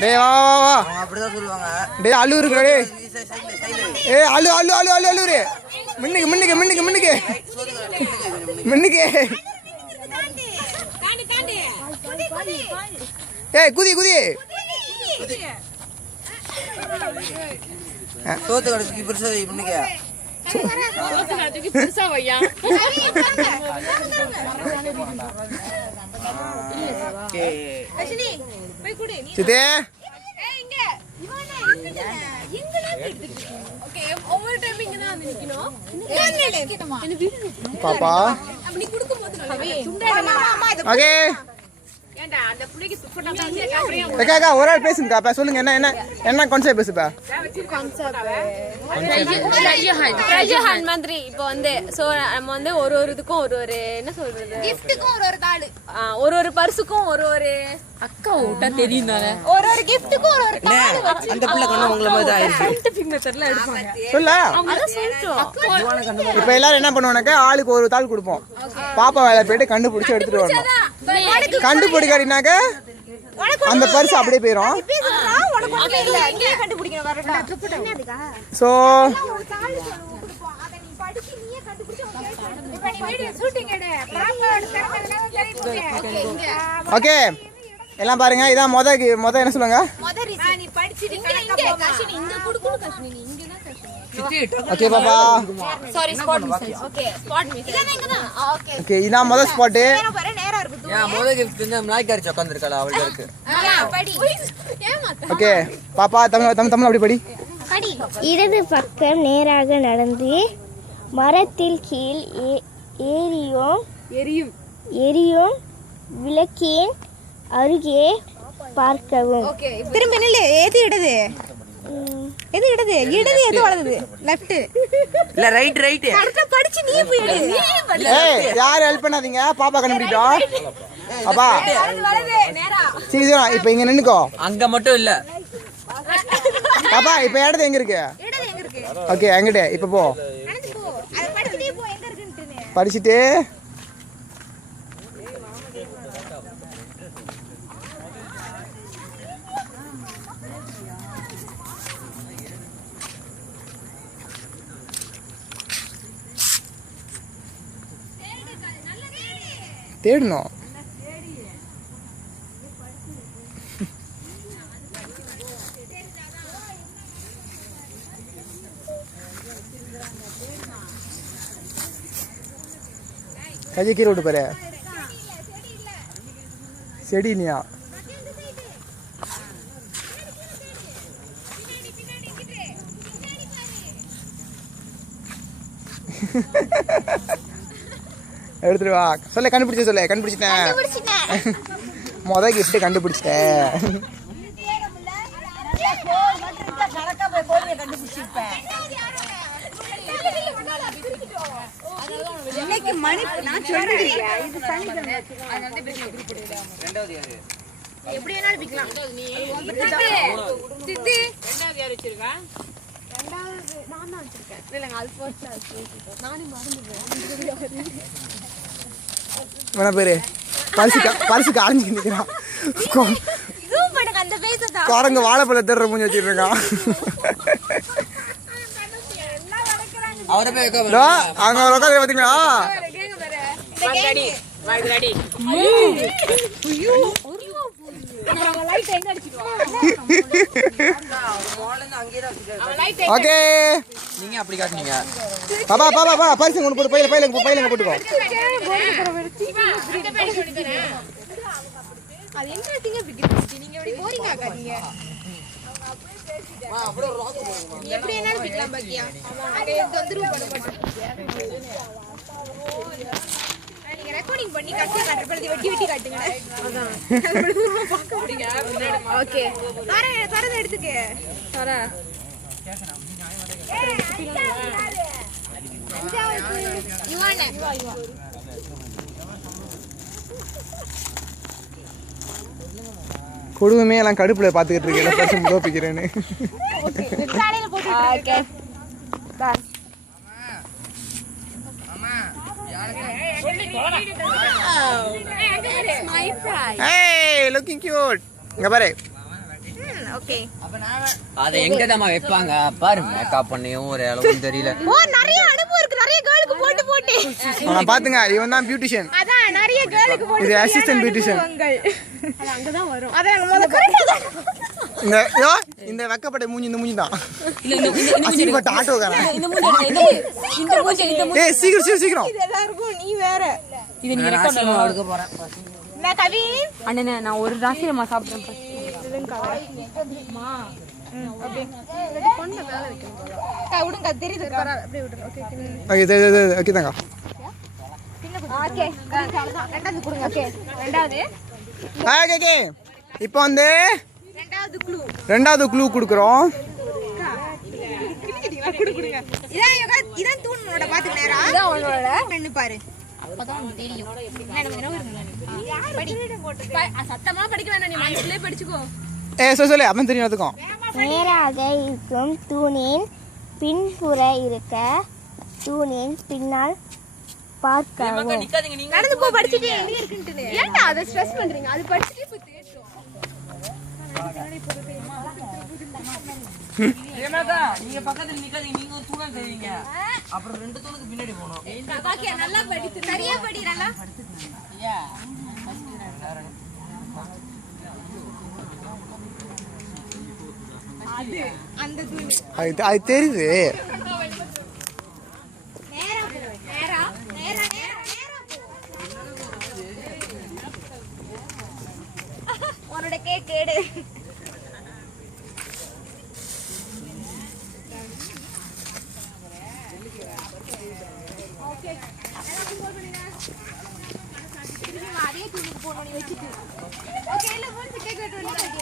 டேய் வா வா வா. அப்படிதான் சொல்லுவாங்க. டேய் அழுவுறா டேய். ஏய் அழு அழு அழு அழு அழுவுறே. மின்னுக்கு மின்னுக்கு மின்னுக்கு மின்னுக்கு. மின்னுக்கு. தாண்டி தாண்டி. ஏய் குதி குதி. சோத்து கடைக்கு பெருசா மின்னுக்கு. சோத்து கடைக்கு பெருசா வையா. அஸ்வினி போய் குடி. சித்தே. ஏய் இங்க. இவனே எங்கடா எடுத்துட்டு. ஓகே ஒவ்வொரு டைம் இங்க தான் வந்து நிக்கணும். நிக்கணுமா? என்ன வீடு பாப்பா. அப்ப நீ குடுக்கும்போது நல்லா சுண்டா அம்மா இத. ஓகே. ஏண்டா அந்த புள்ளைக்கு சுப்பட்டா தான் கேக்குறியா? ஏக்கா ஒரு ஆள் பேசுங்கக்கா. அப்ப சொல்லுங்க என்ன கான்செப்ட் பேசுப்பா. ட்ரெஷர் ஹண்ட் மாதிரி இப்போ வந்து சோ நம்ம வந்து ஒரு இதுக்கும் ஒரு என்ன சொல்றது கிஃப்ட்டுக்கும் ஒரு தாளு. ஒரு பர்சுக்கும் ஒரு அக்கா ஓட்டா தெரியும் தானே ஒரு கிஃப்ட்டுக்கும் ஒரு தாளு வச்சு அந்த பிள்ளை கண்ணு உங்கள மாதிரி தான் ஆயிடுச்சு. சயின்டிஃபிக் மெத்தட்ல எடுப்பாங்க. சொல்ல. அத சொல்றோம். இப்போ எல்லாரும் என்ன பண்ணுவாங்கக்கா ஆளுக்கு ஒரு தாள் கொடுப்போம். பாப்பா வேலை போயிட்டு கண்டுபிடிச்சு எடுத்துட்டு வரணும். கண்டுபிடிக்காட்டினாக்க அந்த பர்ஸ் அப்படியே போயிடும். உனக்கு இல்ல இங்க கண்டுபிடிக்கணும் வரடா. சோ ஓகே எல்லாம் பாருங்க. இதான் மொத என்ன சொல்லுங்க. ஓகே பாப்பா. Sorry spot miss. Okay spot miss. Okay இதான் மொத ஸ்பாட். ஏன் முத கிஃப்ட் வந்து மலாய்க்காரி உட்கார்ந்திருக்காளா அவளுக்கு இருக்கு. ஓகே பாப்பா தமிழ் அப்படி படி. இடது பக்கம் நேராக நடந்து மரத்தில் கீழ் எரியும் விளக்கின் அருகே பார்க்கவும். திரும்ப நில்லு. எது இடது எது வலது லெஃப்ட் இல்ல ரைட் கரெக்ட்டா படிச்சு நீ போய் எடு. ஏய் யாரும் ஹெல்ப் பண்ணாதீங்க. பாப்பா கண்டுபிடிட்டோம். பாப்பா வலது நேரா. சீக்கிரம் இப்போ இங்க நின்னுக்கோ. அங்க மட்டும் இல்ல பாப்பா இப்போ இடது எங்க இருக்கு. ஓகே எங்கிட்ட இப்போ போ. நடந்து போ. அத படிச்சிட்டே போ எங்க இருக்குன்னு. படிச்சிட்டு தேடணும். கையை கீழே விட்டு பாரு. செடினியா எடுத்துட்டு வா. சொல்ல கண்டுபிடிச்சிட்டேன். மொத கிஃப்ட் கண்டுபிடிச்சிட்டேன். இன்னைக்கு மணி நான் சொல்றேன் இது சனிக்கிழமை. ரெண்டாவது யாரு எப்படி வேணாலும் பிக்கலாம். சித்தி ரெண்டாவது யார் வச்சிருக்கா? ரெண்டாவது நான் தான் வச்சிருக்கேன். இல்லங்க அது ஃபர்ஸ்ட் ஆச்சு. நானே மறந்துட்டேன். வேணா பேரு பரிசுக்கு அரைஞ்சு நிற்கிறான். இதுவும் படுங்க அந்த பேச தான். குரங்கு வாழைப்பழ தேடுற மூஞ்சி வச்சுட்டு இருக்கான். அவரை போய் அங்க உட்காந்து பாத்தீங்களா. ஓகே நீங்க அப்படி காட்டுனீங்க. பாப்பா பரிசு கொண்டு போட்டு பையில போட்டுக்கோ. அது என்ன திங்க பிடிக்குது. நீங்க எப்படி போறீங்க அக்கா நீங்க? நீ எப்படி என்னால பிடிக்கலாம் பாக்கியா? அப்படியே தொந்தரவு பண்ண மாட்டேன். நீங்க ரெக்கார்டிங் பண்ணி கட்டி காட்டுறது வெட்டி காட்டுங்க. அதான் அது தூரமா பார்க்க முடியல. ஓகே தரத எடுத்துக்க. தர இவானே கொடுமே எல்லாம் கடுப்புல பாத்துக்கிட்டு இருக்கேன். பரிசு முடோப்பிக்கிறேன்னு. Okay done. Hey, looking cute. இங்க பாரு. ஓகே. அதை எங்கதாம்மா வைப்பாங்க பாரு, மேக்கப் பண்ணியும் ஒரு அளவும் தெரியல. ஓ நிறைய அனுபவம் இருக்கு, நிறைய கேர்ளுக்கு போட்டு நான் பாத்துங்க, இவன் தான் பியூட்டிஷியன். அதான் நிறைய கேர்ளுக்கு போட்டு இது அசிஸ்டன்ட் பியூட்டிஷியன். அது அங்கதான் வரும். அதான் முதல்ல கரெக்ட்டா இந்த இந்த வெக்கப்பட்ட மூஞ்சி, இந்த மூஞ்சி தான். அசிங்கப்பட்ட ஆட்டோக்காரன். ஏய் சீக்கிரம் சீக்கிரம். இது எல்லாருக்கும் நீ வேற. இது நீ ரெக்கார்ட் எடுக்க போறேன். நான் கவின் அண்ணே நான் ஒரு ராசியமா சாப்பிடுறேன். மா அப்படியே கொண்ட மேல வைக்கணும். விடுங்க தெரியுது அப்படியே விடுங்க. ஓகே ஓகே தாங்க. ஓகே ரெண்டாவது கொடுங்க. ஓகே ரெண்டாவது ஓகே இப்போ வந்து ரெண்டாவது க்ளூ கொடுக்குறோம். கொடுங்க. இதான் தூணோட பாத்துக்க நேரா. இதான் உன்னோட கண்ணு பாரு. அப்பதான் உனக்கு தெரியும். சத்தமா படிக்க வேண்டாம், நீ மனசுலயே படிச்சுக்கோ. சொல்லு அப்பதான் தெரியும் அதுக்கும். நேராக இருக்கும் தூணின் பின்புற இருக்க தூணின் பின்னால் பார்க்கவும். நடந்து போ, படிச்சிட்டே எங்க இருக்குன்னு. ஏன்டா அதை ஸ்ட்ரெஸ் பண்றீங்க? அது படிச்சுட்டு இப்ப தேட்டோம். நீங்க பக்கத்துல நிக்காதீங்க, நீங்க தூணா தெரியுங்க. அப்புறம் ரெண்டு தூணுக்கு பின்னாடி போகணும். பாக்கியா நல்லா படித்து சரியா படி நல்லா. அந்த தூண் அது தெரியுது. நேரா உன்னோட கேக் எடு. அதே தூணுக்கு போகணும் நீ வச்சுட்டு. ஓகே இல்ல மூணு கேக் வெட்ட வேண்டியது.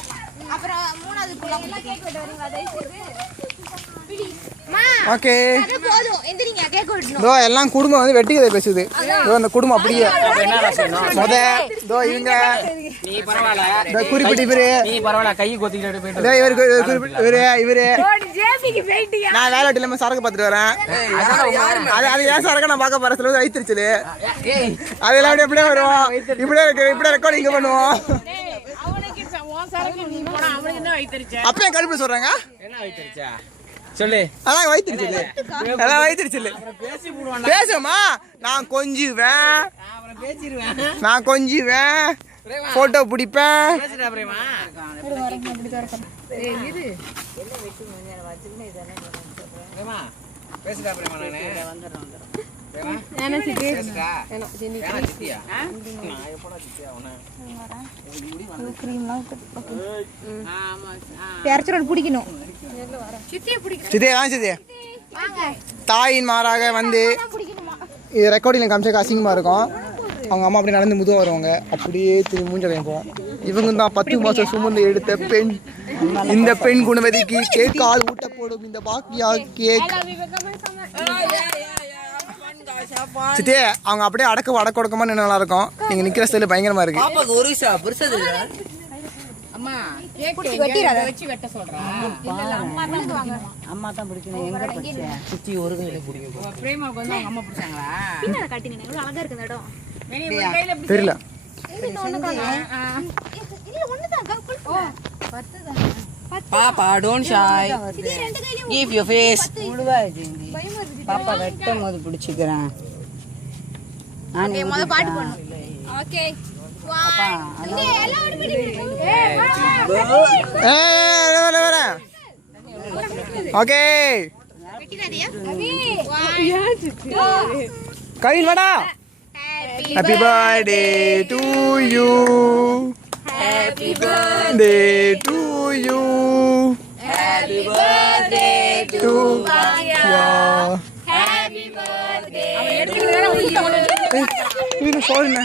அப்புறம் மூணாவது பிள்ளைங்க கேக் வெட்ட வரீங்க. அதை ஓகே அது போதும். எந்திரிங்க கேக் வெட்டணும். இதோ எல்லாம் குடும்பம் வந்து வெட்டிக்கதை பேசுது. இதோ அந்த குடும்பம் அப்படியே இவங்க நீ பரவாயில்ல, இந்த குறிப்பிட்ட இவரு நீ பரவாயில்ல, கை கொத்திக்கிட்டு போயிட்டு. இதோ இவரு ஜேபிக்கு போயிட்டீங்க. நான் வேலை இல்லாம சரக்கு பார்த்துட்டு வரேன். அது ஏன் சரக்கு நான் பார்க்க போறேன். சில வைத்திருச்சு அதெல்லாம் எப்படியே வரும். இப்படியே ரெக்கார்டிங் பண்ணுவோம். அப்பயே கடுப்பு சொல்றாங்க. என்ன வைத்திருச்சா சொல்லு. அதான் வைத்திருச்சு அதான் வைத்திருச்சு பேசுமா. நான் கொஞ்சுவேன் போட்டோ பிடிப்பேன். பிடிக்கணும். தாயின் மாறாக வந்து இது ரெக்கார்டிங் காமிச்சா அசிங்கமா இருக்கும். அவங்க அம்மா அப்படியே நடந்து முதுவா வருவாங்க. அப்படியே திரும்பி மூஞ்ச வைப்போம். இவங்க தான் 10 மாசம் சுமந்து எடுத்த பெண். இந்த பெண் குணவதிக்கு கேக்கால் ஊட்ட போடும் இந்த பாக்கியா கேக். சித்தே அவங்க அப்படியே அடக்கமா நின்று நல்லா இருக்கும். நீங்க நிக்கிற ஸ்டைல் பயங்கரமா இருக்கு. பாப்பாக்கு ஒரு விஷயம் பெருசது இல்ல. அம்மா வெட்டிராத வச்சு வெட்ட சொல்றா. அம்மா தான் பிடிக்கணும். எங்க பிடிச்ச சுத்தி ஒரு கையில பிடிக்கும். பிரேமாவுக்கு வந்து அவங்க அம்மா பிடிச்சாங்களா? பின்னால காட்டினீங்க. எவ்வளவு அழகா இருக்கு இந்த இடம். தெரியல. இல்ல ஒண்ணுதான் கவுல். ஓ 10 தான். பாப்பா don't shy. Give your face. முழுவா ஜிந்தி. பாப்பா வெட்டும் போது பிடிச்சிக்கிறேன். ஓகே முத பாட்டு போடணும். ஓகே. அப்பா எல்லாம் ஓடி ஓகே வெட்டிடாதியா. கவின் வாடா. Happy birthday to you. Happy birthday to you. Happy birthday to Bhagya. Happy birthday. இது சொல்லுங்க.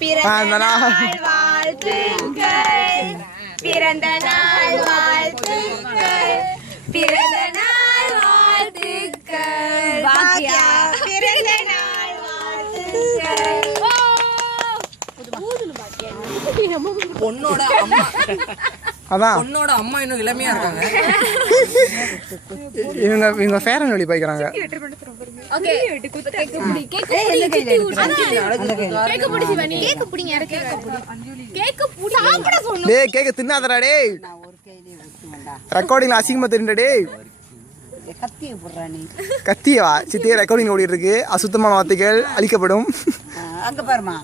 பிறந்த நாள் வாழ்த்துக்கள். பிறந்த நாள் வாழ்த்துக்கள். பிறந்த நாள் வாழ்த்துக்கள். பாக்கியா பிறந்த நாள் வாழ்த்துக்கள். பொண்ணோட அம்மா அதான் பொண்ணோட அம்மா இன்னும் இளமையா இருக்காங்க. இவங்க ஃபேர் அண்ட் லவ்லி போய்க்கிறாங்க. டேய் கேக்க தின்னாதடா டேய். ரெக்கார்டிங்ல அசிங்கமா தெரியும்டா டேய். கத்தியை போடுறா நீ. கத்தியா சித்தி ரெக்கார்டிங் ஓடிட்டு இருக்கு. அசுத்தமான வார்த்தைகள் அழிக்கப்படும். அங்க பாருமா.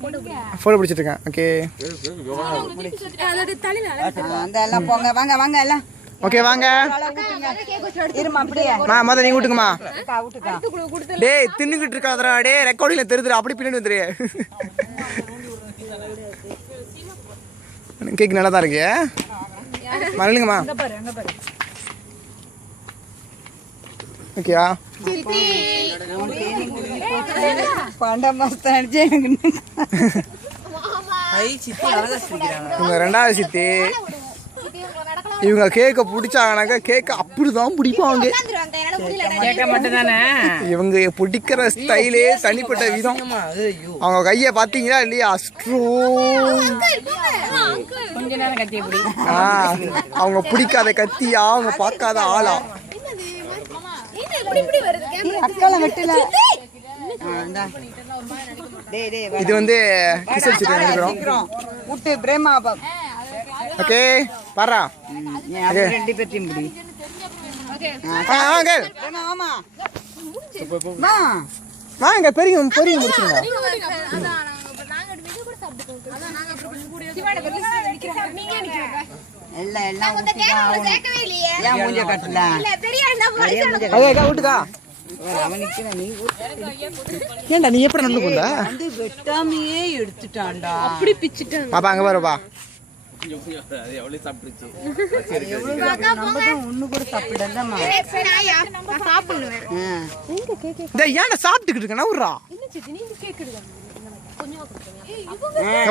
போட்டோ பிடிச்சிட்டு இருக்கேன். ஓகே அந்த எல்லாம் போங்க வாங்க வாங்க எல்லாம். ஓகே வாங்க. இருமா அப்படியே. மொதல் நீங்க விட்டுக்குமா. விட்டுக்கா. டேய் தின்னுக்கிட்டு இருக்காதடா டேய். ரெக்கார்டிங்ல தெரியுதுடா. அப்படி பின்னாடி வந்துரு. கேக் நல்லா தான் இருக்கு. மறந்துங்கம்மா. ஓகேயா பண்ட மஸ்தான் அடிச்சு எனக்கு. ஐ சித்தி அழகா சிரிக்கிறாங்க. இவங்க ரெண்டாவது சித்தி. இவங்க கேக்க பிடிச்சாங்கனாக்கா கேக்க அப்படிதான் பிடிப்பாங்க. கேட்க மட்டும் தானே. இவங்க பிடிக்கிற ஸ்டைலே தனிப்பட்ட விதம். அவங்க கைய பாத்தீங்களா இல்லையா? கொஞ்ச நேரம் கத்தியை பிடி. அவங்க பிடிக்காத கத்தியா, அவங்க பார்க்காத ஆளா. அக்கால வெட்டல. இது வந்து கிசல் சித்தி நினைக்கிறோம். விட்டு பிரேமா. ஓகே பாரா. ரெண்டு பேர்த்தையும் பிடி. வாங்க ஆமா வா வாங்க. பெரிய பெரிய முடிச்சுங்க. எல்லாம் எல்லாம் ஏன் மூஞ்ச கட்டல. விட்டுக்கா. ஏன்டா நீ எப்படி நடந்து போல? வந்து வெட்டாமையே எடுத்துட்டான்டா. அப்படி பிச்சிட்டாங்க. பாப்பா அங்க பாருப்பா. ஒண்ணு கூட சாப்பிடலாமா. ஏன்டா சாப்பிட்டுக்கிட்டு இருக்க? நவுறா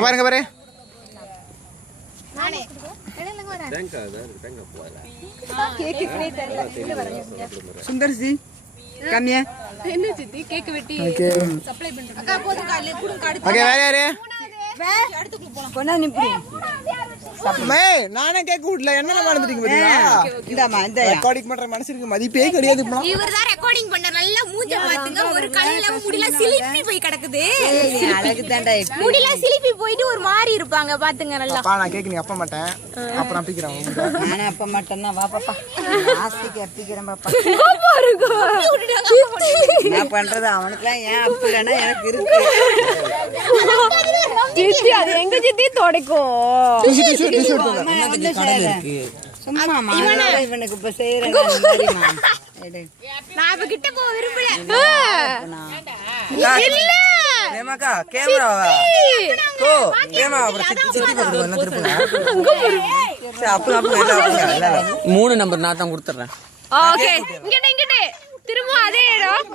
பாருங்க பாரு. சுந்தர்சி கம்மியா என்ன சித்தி கேக் வெட்டி ஓகே சப்ளை பண்றோம். அக்கா போதும் காலையில குடுங்க. ஓகே வேற யாரு? கொண்டா நிப்பி. நானே கேட்க விடல. என்ன மறந்துட்டீங்க பாத்தீங்களா? இந்தாமா இந்த ரெக்கார்டிங் பண்ற மனுஷனுக்கு மதிப்பே கிடையாது. இவர்தான் ரெக்கார்டிங் பண்ண நல்லா மூஞ்ச பாத்துங்க. ஒரு கல்ல முடியல சிலிப்பி போய் கிடக்குது. அழகு தாண்டா. முடியல சிலிப்பி போயிட்டு ஒரு மாதிரி இருப்பாங்க பாத்துங்க நல்லா. பாப்பா நான் கேக் நீ அப்ப மாட்டேன். அப்புறம் அப்பிக்கிறேன். நானே அப்ப மாட்டேன்னா வா பாப்பா. ஆஸ்திக்கு அப்பிக்கிறேன் பாப்பா. என்ன பண்றது அவனுக்குலாம் ஏன் அப்பிலன்னா எனக்கு இருக்கு. சித்தி அது எங்க சித்தி தொடைக்கும். சும்மா இவனுக்கு இப்ப செய்யறேன். நான் இப்ப கிட்ட போக விரும்பல. இல்ல பிரேமாக்கா கேமராவா ஓ பிரேமா அப்புறம் சித்தி போட்டு வந்து திருப்புங்க. சரி அப்ப இல்ல 3 நம்பர் நான் தான் கொடுத்துறேன். ஓகே இங்கடே திரும்ப அதே இடம்.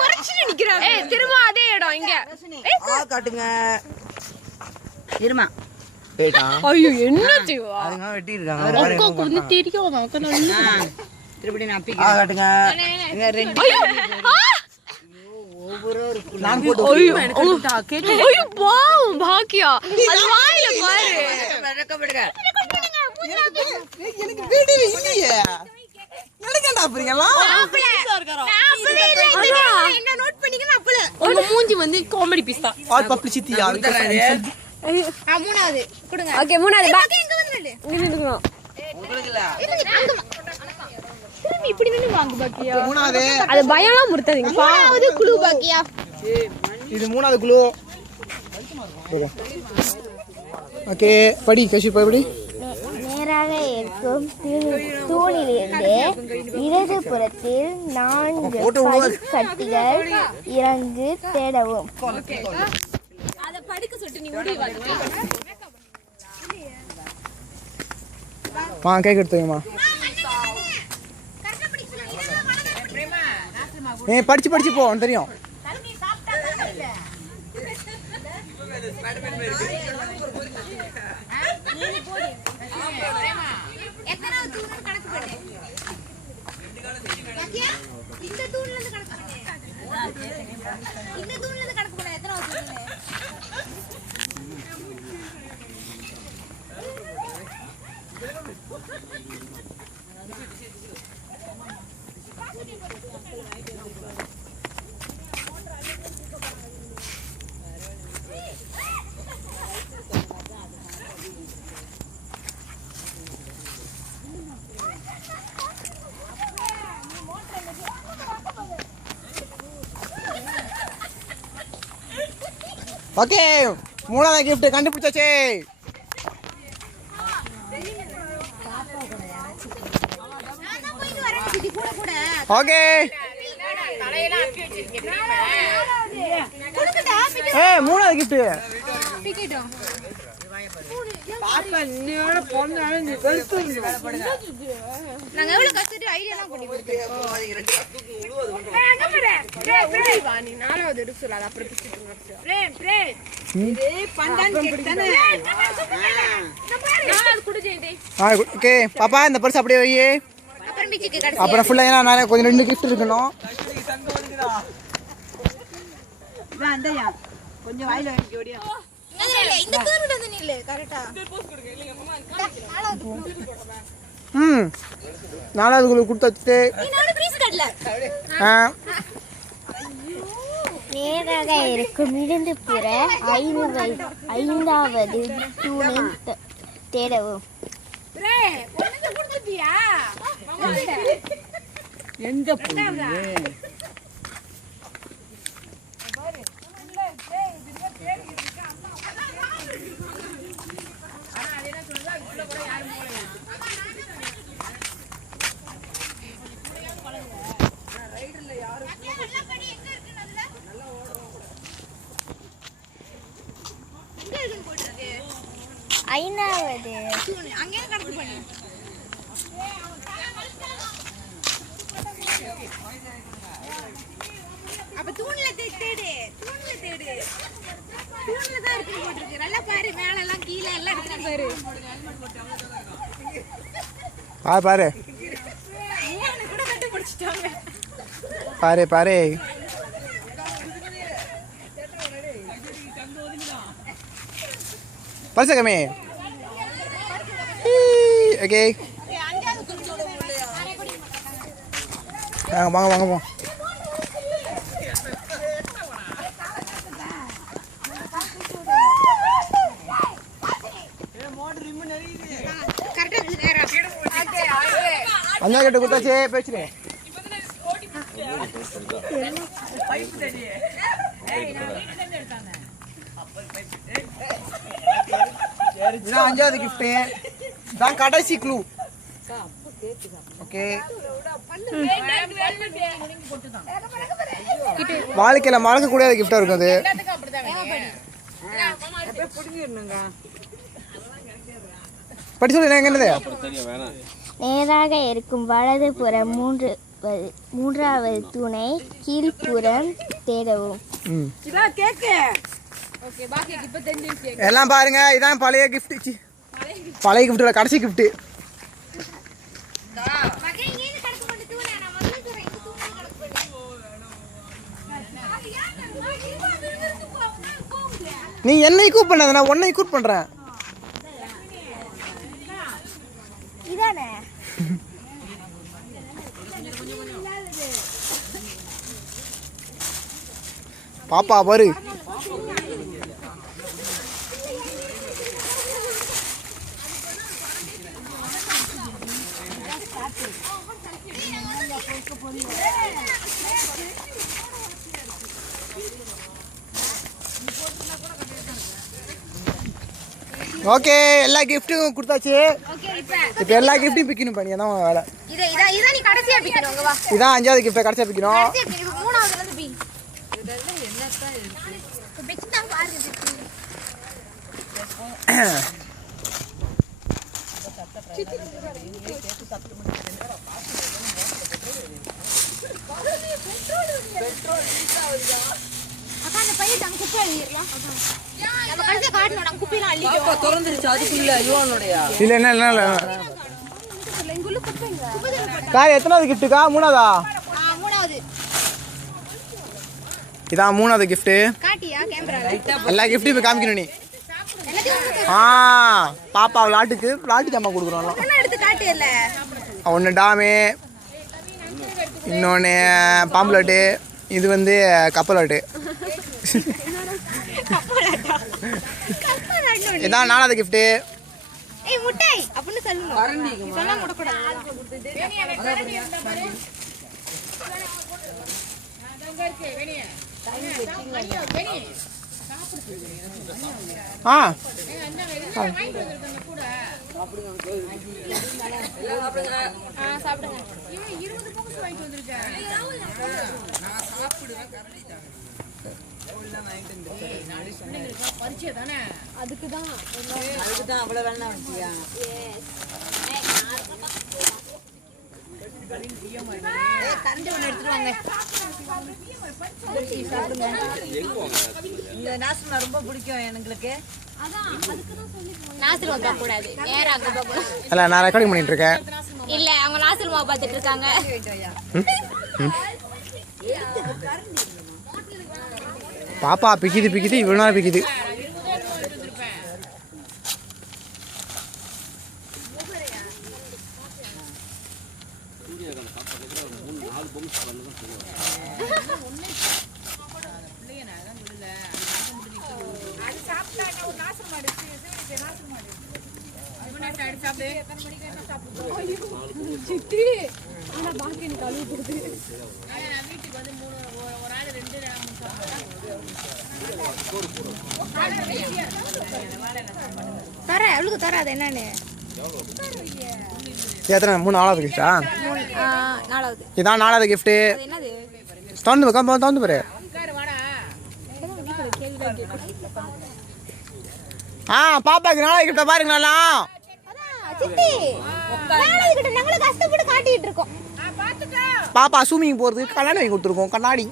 குறச்சிட்டு நிக்கறாங்க. ஏய் திரும்ப அதே இடம் இங்க. காட்டுங்க. இருமா. ஏடா ஐயோ என்னச்சு அதுங்க வெட்டி இருக்காங்க. அக்காக்கு வந்து தெரியும் அக்கா. திருப்பி நான் அப்பிக்கிறேன். காட்டுங்க. இங்க ரெண்டு நான் போட்டு ஐயோ பாவம் பாக்கியா அது வாயில பாரு. எனக்கு வீடியோ இல்லையே. எனக்கேண்டா அப்படிங்களா? என்ன நோட் பண்ணிக்கணும் அப்பல. உங்க மூஞ்சி வந்து காமெடி பீஸ் தான். ஆல் பப்ளிசிட்டி யாருக்கு? மூணாவது கொடுங்க. ஓகே மூணாவது பா. இங்க வந்து இங்க நின்னுங்க. திரும்பி இப்படி நின்னு வாங்க பாக்கியா. மூணாவது. அது பயம்லாம் முறுத்தாதீங்க. மூணாவது குளு பாக்கியா. இது மூணாவது குளு. ஓகே படி கஷி படி. நேராக இருக்கும் தூணிலிருந்து இடது புறத்தில் 4 படிக்கட்டுகள் இறங்கு தேடவும். அத படிக்க சொல்லிட்டு நீ ஓடி வா. கேக் எடுத்துங்கம்மா. படிச்சு போ தெரியும். எத்தனாவது தூண் கணக்கு பண்ணு. இந்த தூண்ல இருந்து கணக்கு பண்ணு. இந்த தூண்ல இருந்து கணக்கு பண்ணு. எத்தனாவது தூண்? ஓகே, மூணாவது கிஃப்ட் கண்டுபிடிச்சாச்சு. ஓகே, மூணாவது கிஃப்ட். நாங்க எவ்வளவு கஷ்டப்பட்டு ஐடியாலாம் பண்ணி நாலாவது எடுக்க சொல்லாத அப்புறம் ஓகே பாப்பா, இந்த பர்ஸ் அப்படியே வை. அப்புறம் ஃபுல்லா ஏன்னா நிறைய கொஞ்சம் 2 கிஃப்ட் இருக்கணும். கொஞ்சம் வாயில வாங்கி ஓடியா. நாலாவது குழு கொடுத்து நேராக இருக்கும் இடதுபுற 5வது தூணில் தேடவும். எங்க போகுது? ஐந்தாவது அப்ப தூண்ல தேடு, தூண்ல தேடு. தூண்ல தான் இருக்கு போட்டுருக்கு. நல்லா பாரு, மேல எல்லாம் கீழ எல்லாம் இருக்கு பாரு. பாரு மூணு கூட கண்டுபிடிச்சிட்டாங்க. பாரு பர்ஸ் கம்மி. ஓகே, வாங்க போ. அஞ்சா கிட்ட கொடுத்தாச்சே, பேசுறேன். இதுதான் 5வது கிஃப்ட். தான் கடைசி க்ளூ. ஓகே, வாழ்க்கையில மறக்க கூடாத கிஃப்டா இருக்கும் அது. படி சொல்லு, என்னது? நேராக இருக்கும் வலதுபுற 3வது தூணை கீழ்ப்புறம் தேடவும். எல்லாம் பாருங்க, இதான் பழைய கிஃப்ட். பழைய கிஃப்டோட கடைசி கிஃப்ட். நீ என்னை கூப் பண்ணாத, நான் உன்னை கூப் பண்றேன். இதானே பாப்பா பாரு. ஓகே, எல்லா கிஃப்ட்டும் கொடுத்தாச்சு. இப்போ எல்லா கிஃப்ட்டும் பிக்கணும் பண்ணி தான் வேலை. இதான் நீ கடைசியா பிக்கணும். வா, இதான் 5வது கிஃப்ட் கடைசியா பிக்கணும். மூணாவதுல இருந்து பி. பிக்னா பாருங்க. அக்கா அந்த பையன் தங்க குப்பை அள்ளிரலாம். நம்ம கடைசியா காட்டணும், நம்ம குப்பையெல்லாம் அள்ளிட்டோம். திறந்துருச்சு அதுக்குள்ள யுவனுடைய. இல்ல என்ன காய் எத்தனாவது கிஃப்ட்டுக்கா? மூணாவதா? மூணாவது. இதான் 3வது கிஃப்ட். காட்டியா கேமரால? எல்லா கிஃப்ட்டும் இப்போ காமிக்கணும் நீ. பாப்பா விளாட்டு ஜாமா கொடுக்குறோம். எடுத்து காட்டியல. ஒன்று டாமு, இன்னொன்று பாம்புலாட்டு, இது வந்து கப்பலாட்டு. இதான் 4வது கிஃப்ட். ஏய் முட்டை அப்படினு சொல்லுங்க. சொல்ல கூட கூடாது. ஆ அதுக்குதான் அவ்வளவு வேணா வச்சியா தண்ணி ஒன்று எடுத்துட்டு வாங்க. இந்த நாசமா ரொம்ப பிடிக்கும் எங்களுக்கு. நாசில் வைக்க கூடாது, நேரா அங்க போக கூடாது. இல்லை நான் ரெக்கார்டிங் பண்ணிட்டு இருக்கேன். இல்ல அவங்க நாசில் மாவு பார்த்துட்டு இருக்காங்க. பாப்பா பிக்குது இவ்வளோ நேரம் பிக்குது. தர அவளுக்கு தர அது என்னன்னு எத்தனை 3 4வது கிஃப்டா? 4வது. இதான் 4வது கிஃப்ட்டு. என்னது? தந்து தந்து பாரு. பாப்பாக்கு 4வது கிஃப்டை பாருங்க நல்லா. சித்தி 4வது கிட்ட நாங்கள கஷ்டப்பட்டு காட்டிட்டு இருக்கோம். பாப்பா ஸ்விமிங் போறதுக்கு கண்ணாடி வாங்கி கொடுத்துருக்கோம். கண்ணாடி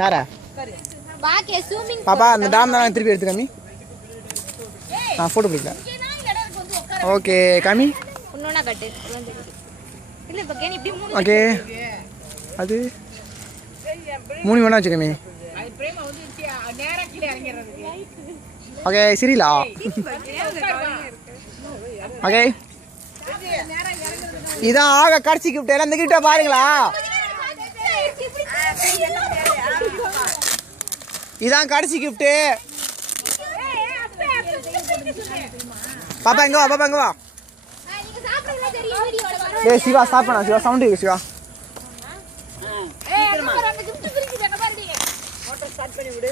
யாரா? பாக்கே ஸ்விமிங் பாப்பா அந்த டாம் தான் திருப்பி எடுத்து காமி. நான் ஃபோட்டோ பிடிக்கல. ஓகே காமி. இன்னொன்னா கட்டு. இல்ல இப்ப கேனி இப்படி 3 ஓகே அது 3 வேணா வச்சுக்கோமே. ஓகே சரிலா. ஓகே இதான் ஆக கடைசி கிஃப்ட். எல்லாம் இந்த கிஃப்டை பாருங்களா. இதான் கடைசி கிஃப்ட். பாப்பா எங்க வா, பாப்பா எங்க வா. நீங்க சாப்பிடுறதே தெரியும் வீடியோல வர. டேய் சிவா ஸ்டாப் பண்ணா. சிவா சவுண்ட் இருக்கு சிவா. அந்த gift பிரிக்குதாங்க பாருங்க. மோட்டார் ஸ்டார்ட் பண்ணி விடு.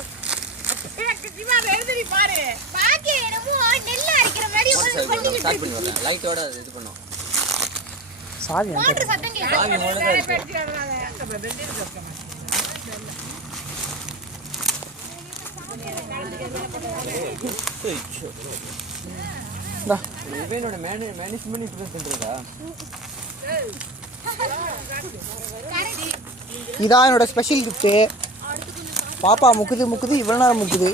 சிவா எழுதி பாரு. பாக்கே என்னமோ நெல்ல அரைக்கிற மாதிரி ஒரு பண்ணிட்டு ஸ்டார்ட் பண்ணி வரேன். லைட்டோட இது பண்ணோம். சாவி மோட்டார் சத்தம் கேக்குது. சாவி மூலதா இருக்கு. டா இவனோட மேனேஜ்மென்ட் இப்படி பண்றதா? இதான் என்னோட ஸ்பெஷல் கிஃப்ட்டு. பாப்பா முக்குது இவ்வளோ நேரம் முக்குது.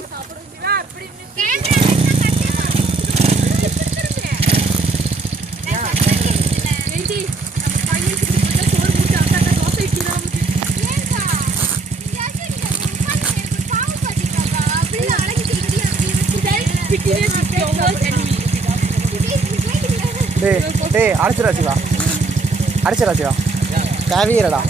டேய் அடிச்சிடா சிவா, அடிச்சிடா சிவா. தேவையில்லடா.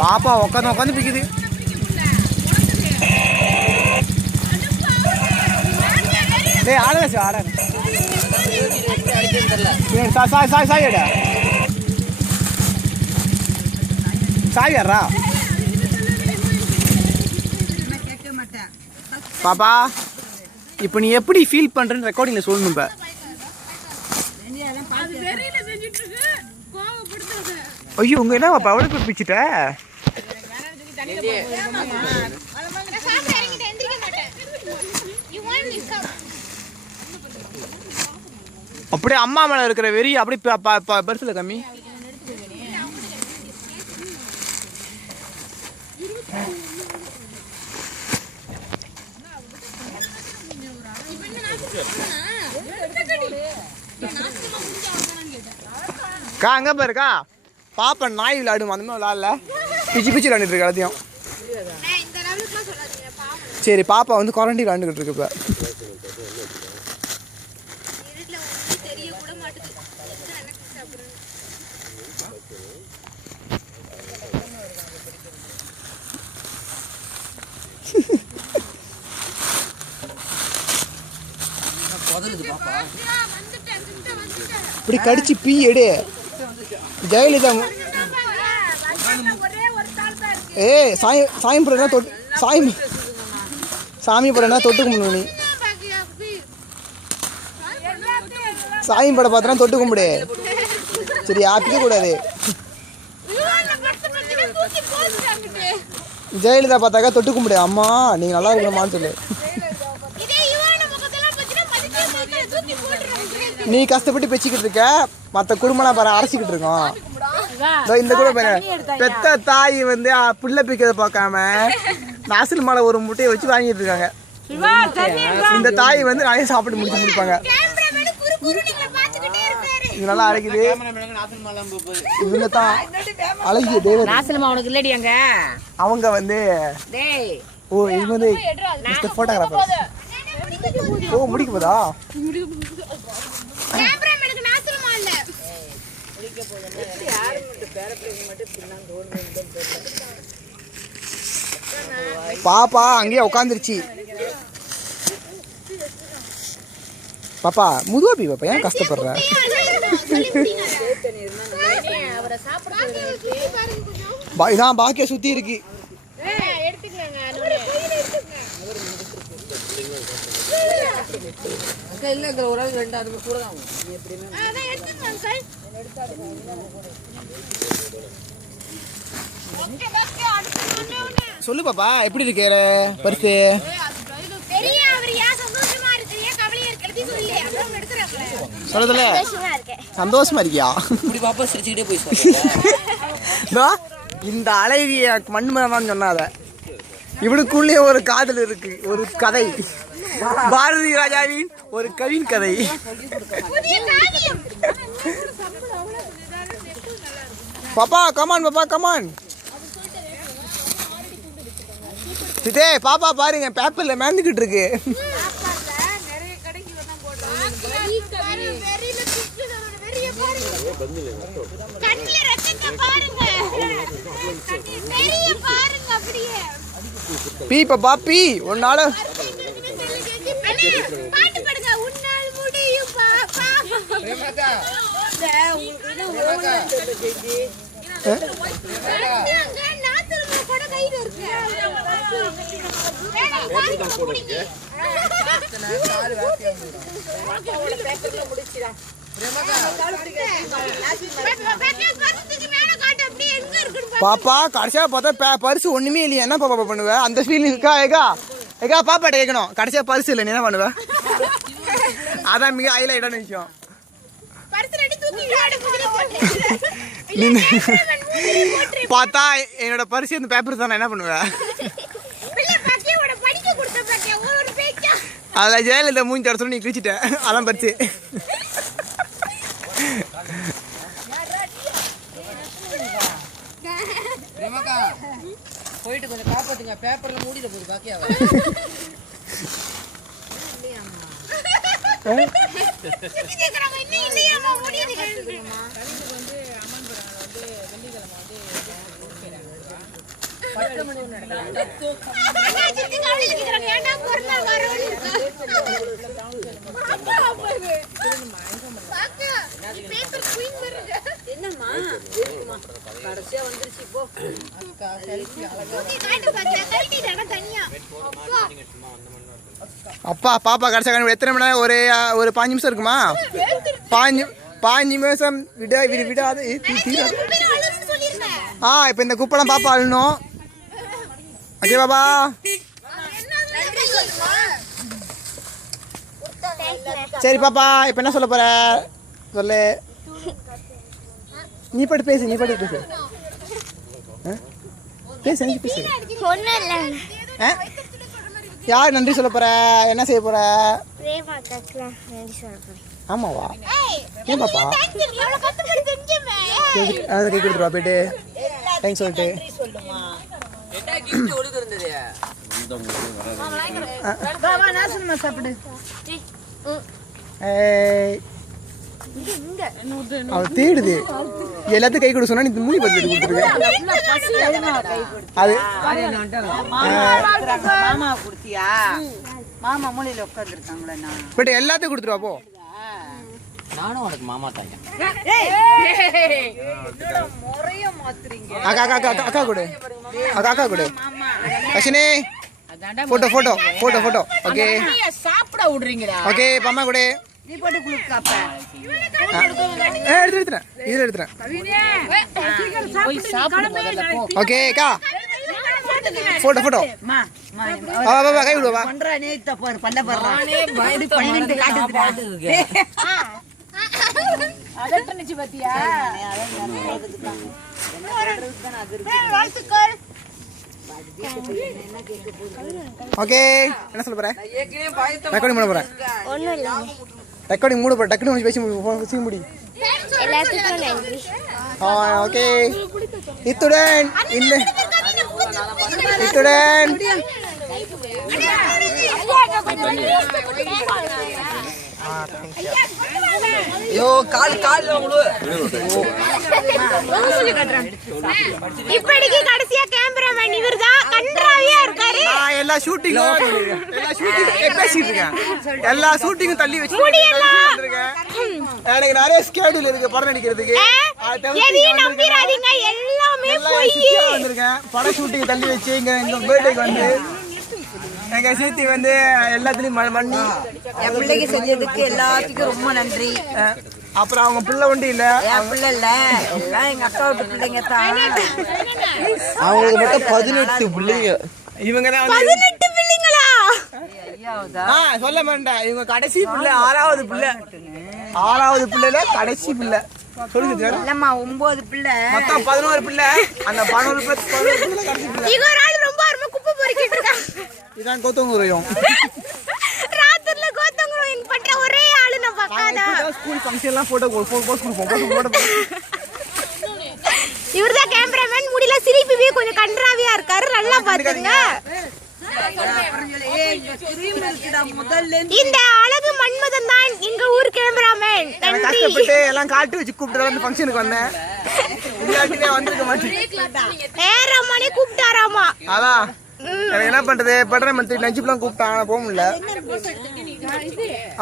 பாப்பா உட்காந்து பிக்குது. டேய் ஆடுங்க சிவா, ஆடுங்க. சாய் எடா சாய் யாரா? பாப்பா இப்போ நீ எப்படி ஃபீல் பண்றேன்னு ரெக்கார்டிங்ல சொல்லணும். இப்ப ஐயோ உங்க என்ன பாப்பா அவ்வளோ போய் பிச்சுட்ட? அப்படியே அம்மா மேல இருக்கிற வெறி அப்படியே பெருசுல கம்மி. கா அங்க பாருக்கா பாப்பா நாய் விளையாடும் அந்த மாதிரி விளையாடல, பிச்சு விளையாண்டுட்டு இருக்கு எல்லாத்தையும். சரி பாப்பா வந்து குவாரண்டைன் விளையாண்டுக்கிட்டு இருக்கு. இப்போ இப்படி கடிச்சு பீ எடு. ஜெயலலிதா சாமி படம் தொட்டு சாமி படம்னா தொட்டு கும்பிடு. நீ சாமி படம் பார்த்தா தொட்டு கும்பிடு. சரி ஆப்பிக்க கூடாது. ஜெயலலிதா பார்த்தாக்கா தொட்டு கும்பிடு. அம்மா நீங்க நல்லா இருக்கணுமான்னு சொல்லு. நீ கஷ்டப்பட்டு பெச்சிக்கிட்டு இருக்க, மற்ற குடும்பம்லாம் பாரு அரைச்சிக்கிட்டு இருக்கோம். இந்த கூட பாரு, பெத்த தாய் வந்து புள்ள பிக்கிறத பார்க்காம நாசல் மாலை ஒரு முட்டையை வச்சு வாங்கிட்டு இருக்காங்க. இந்த தாய் வந்து நிறைய சாப்பிட்டு முடிப்பாங்க. இது நல்லா அரைக்குது. இவங்க தான் அழகிய தேவர். அவங்க வந்து ஓ இவங்க வந்து போட்டோகிராஃபர். ஓ முடிக்க போதா? பாப்பா அங்கேயே உட்காந்துருச்சு. பாப்பா முதுவா பி பாப்பா, ஏன் கஷ்டப்படுற? இதான் பாக்கிய சுத்தி இருக்கு. சொல்லு பாப்பா, எப்படி இருக்கு பரிசு? சொல்லதுல சந்தோஷமா இருக்கியா? இந்த அழகிய மண்மதான் சொன்னாத. இவனுக்குள்ளே ஒரு காதல் இருக்கு, ஒரு கதை. பாரதி ராஜாவின் ஒரு கவின் கதை. பாப்பா கமான், பாப்பா கமான். சித்தே பாப்பா பாருங்க, பேப்பர்ல மேந்துக்கிட்டு இருக்கு. பீ பாப்பா பீ. ஒன்னால பாப்பா கடைசியா பார்த்தா பரிசு ஒண்ணுமே இல்லையா? என்ன பாப்பா பண்ணுவ? அந்த ஃபீலிங் இருக்கா? ஏகா பாப்பாட்ட கேட்கணும். கடைசியா பரிசு இல்லை, நீ என்ன பண்ணுவ? அதான் மிக ஹைலைட்டான விஷயம். பார்த்தா என்னோட பரிசு இந்த பேப்பர் தான், என்ன பண்ணுவ? அதில் ஜெயலலிதா மூஞ்சி தர சொல்லி நீ கிழிச்சிட்ட. அதான் பரிசு. போயிட்டு கொஞ்சம் காப்பாத்துங்க, பேப்பர்ல மூடிட போகுது பாக்கியாவா. கடைசியா வந்துருச்சு இப்போ. அப்பா பாப்பா கடைசியா எத்தனை மணி நேரம்? ஒரு 5 நிமிஷம் இருக்குமா? 5 நிமிஷம் விடாது. இப்போ இந்த குப்பெல்லாம் பாப்பா அழணும். ஓகே பாப்பா. சரி பாப்பா, இப்போ என்ன சொல்ல போற? சொல்லு. நீ பாட்டு பேசு, நீ பாட்டு பேசு. பேசு, நீ பேசு. யார் நன்றி சொல்ல போற? என்ன செய்ய போற? ஆமாவா? ஏன் பாப்பா அதை கை கொடுத்துருவா போயிட்டு தேங்க்ஸ் சொல்லிட்டு. அவ தேடுது எல்லாத்தையும் கை கொடு சொன்னா நீ மூடி பத்தி கொடுத்துருக்க அது மாமா குடுத்தியா மாமா மூலையில உட்காந்துருக்காங்களா பட் எல்லாத்தையும் கொடுத்துருவா போ நானும் உனக்கு மாமா தாங்க அக்கா அக்கா அக்கா அக்கா கொடு அக்கா கொடு கஷினே photo photo photo photo okay சாப்பிட விடுறீங்களா ஓகே அம்மா கொடு நீ போட்டு குளிக்காப்ப எடுத்துறேன் இதுல எடுத்துறேன் போய் சாப்பிடு முதல்ல போ ஓகே அக்கா போட்டோ போட்டோ வா வா வா கை விடு வா பண்றா நேத்த பாரு பல்ல பாரு இது பண்ணிட்டு காட்டுதுடா அதட்டனிச்சு பாத்தியா ஓகே என்ன சொல்ல போற ரெக்கார்டிங் பண்ண போறேன் ஒன்றும் இல்லை ரெக்கார்டிங் மூட போற டக்குனு பேசி முடி எல்லாத்துக்கும் நன்றி ஓகே இத்துடன் இந்த இத்துடன் ஐயோ கால் இப்படிக்கு கடைசியா கேமராமேன் இவர்தான் கன்றாவியா இருக்காரு. நான் எல்லா ஷூட்டிங்கும் பேசிட்டு இருக்கேன் எல்லா ஷூட்டிங்கும் தள்ளி வச்சு எனக்கு நிறைய ஸ்கேடியூல் இருக்கு படம் நடிக்கிறதுக்கு எதையும் நம்பிராதீங்க, எல்லாமே போய் வந்திருக்கேன் படம் ஷூட்டிங் தள்ளி வச்சு இங்க இந்த பர்த்டேக்கு வந்து எங்க சீத்தி வந்து எல்லாத்துலயும் பண்ணி என் பிள்ளைக்கு செஞ்சதுக்கு எல்லாத்துக்கும் ரொம்ப நன்றி. அப்புறம் அவங்க பிள்ளை ஒண்டி இல்ல என் பிள்ளை இல்ல எல்லாம் எங்க அக்கா வீட்டு பிள்ளைங்க தான். அவங்களுக்கு மட்டும் 18 பிள்ளைங்க இவங்க தான் 18 பிள்ளைங்களா? சொல்ல மாட்டேன் இவங்க கடைசி பிள்ளை ஆறாவது பிள்ளைல கடைசி பிள்ளை சொல்லுங்க இல்லம்மா 9 பிள்ளை மொத்தம் 11 பிள்ளை அந்த 11 பிள்ளை கடைசி பிள்ளை இங்க ஒரு ஆள் ரொம்ப அருமை குப்பை பொறுக்கிட்டு இருக்காங்க. இதான் கோத்தங்குறையும் ராத்திரில கோத்தங்குரோயிங் பண்ற ஒரே ஆளு நான் பார்க்காத. ஸ்கூல் ஃபங்க்ஷன்லாம் போட்டோ போஸ்ட் கொடுப்போம் இவர்தான் கேமராமேன். முடியல சிரிப்புவே கொஞ்சம் கன்றாவியா இருக்காரு, நல்லா பாத்துங்க. இந்த அழகு மன்மதன் தான் எங்க ஊர் கேமராமேன். நன்றி. கஷ்டப்பட்டு எல்லாம் காட்டு வச்சு கூப்பிட்டு அந்த ஃபங்க்ஷனுக்கு வந்தேன். இல்லாட்டினே வந்திருக்க மாட்டேன். ஏறாமனே கூப்பிட்டாராமா. அதான் எனக்கு என்ன பண்றது பட்ற மந்த்லி லஞ்சுக்குலாம் கூப்பிட்டான் போக முடியல.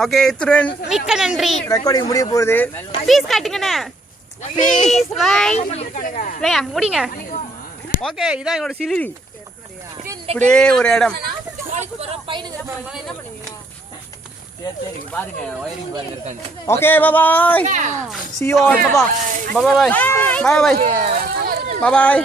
ஓகே இத்துடன் மிக்க நன்றி. ரெக்கார்டிங் முடிய போகுது. பீஸ் காட்டுங்கண்ணே. Piece bye. லையா முடிங்க. ஓகே இதான் என்னோட சிலிரி. இப்படியே ஒரு இடம். Okay bye bye. See you all. Bye bye. Bye bye. Bye bye. Bye bye.